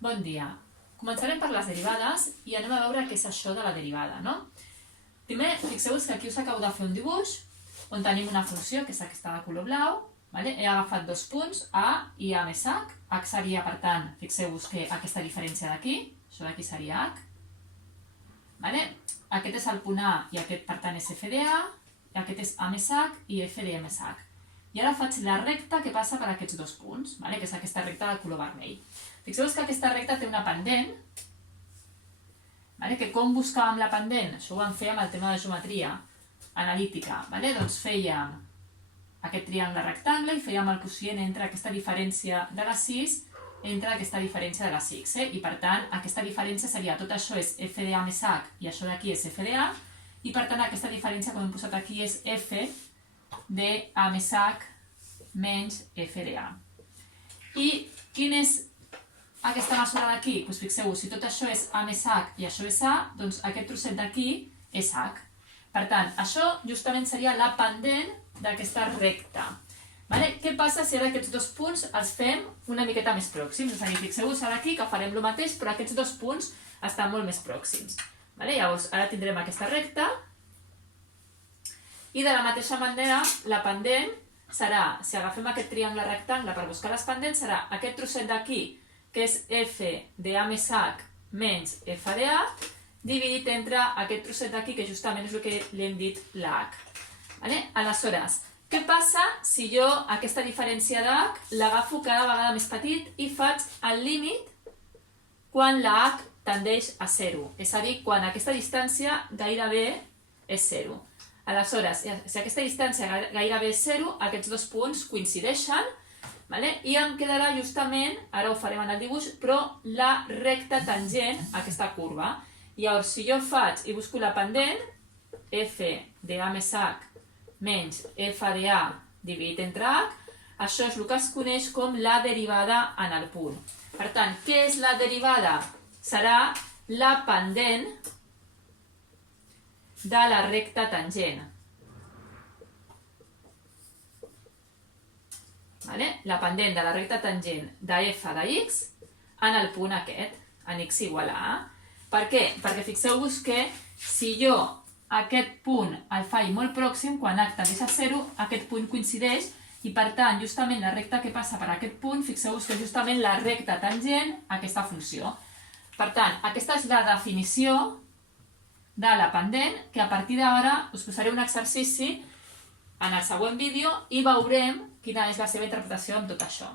Bon dia. Començarem per les derivades i anem a veure què és això de la derivada, no? Primer, fixeu-vos que aquí us acabo de fer un dibuix on tenim una funció, que és aquesta de color blau. He agafat dos punts, A i A més H. H seria, per tant, fixeu-vos que aquesta diferència d'aquí, això d'aquí seria H. Aquest és el punt A i aquest, per tant, és f d'A, i aquest és A més H i f d'A més H. I ara faig la recta que passa per aquests dos punts, que és aquesta recta de color vermell. Fixeu-vos que aquesta recta té una pendent, que com buscàvem la pendent? Això ho vam fer amb el tema de geometria analítica. Doncs fèiem aquest triangle rectangle i fèiem el quocient entre aquesta diferència de les 6 entre aquesta diferència de les x. I per tant, aquesta diferència seria, tot això és f d'A més h i això d'aquí és f d'A, i per tant aquesta diferència, com hem posat aquí, és f d'A més h menys f d'A. I quina és aquesta mesura d'aquí? Doncs fixeu-vos, si tot això és A més H i això és A, doncs aquest trosset d'aquí és H. Per tant, això justament seria la pendent d'aquesta recta. Què passa si ara aquests dos punts els fem una miqueta més pròxims? És a dir, fixeu-vos ara aquí que farem el mateix, però aquests dos punts estan molt més pròxims. Llavors, ara tindrem aquesta recta i de la mateixa manera la pendent serà, si agafem aquest triangle rectangle per buscar les pendents, serà aquest trosset d'aquí, que és f d'A més h menys f d'A, dividit entre aquest trosset d'aquí, que justament és el que li hem dit la h. Aleshores, què passa si jo aquesta diferència de h l'agafo cada vegada més petit i faig el límit quan la h tendeix a 0? És a dir, quan aquesta distància gairebé és 0. Aleshores, si aquesta distància gairebé és 0, aquests dos punts coincideixen i em quedarà justament, ara ho farem en el dibuix, però la recta tangent a aquesta curva. Llavors, si jo faig i busco la pendent, f d'A més h menys f d'A dividit entre h, això és el que es coneix com la derivada en el punt. Per tant, què és la derivada? Serà la pendent de la recta tangent. La pendent de la recta tangent de f de x en el punt aquest, en x igual a a. Per què? Perquè fixeu-vos que si jo aquest punt el faig molt pròxim, quan h tendeix a 0, aquest punt coincideix i per tant, justament la recta que passa per aquest punt, fixeu-vos que és justament la recta tangent a aquesta funció. Per tant, aquesta és la definició de la pendent, que a partir d'ara us posaré un exercici en el següent vídeo i veurem quina és la seva interpretació amb tot això.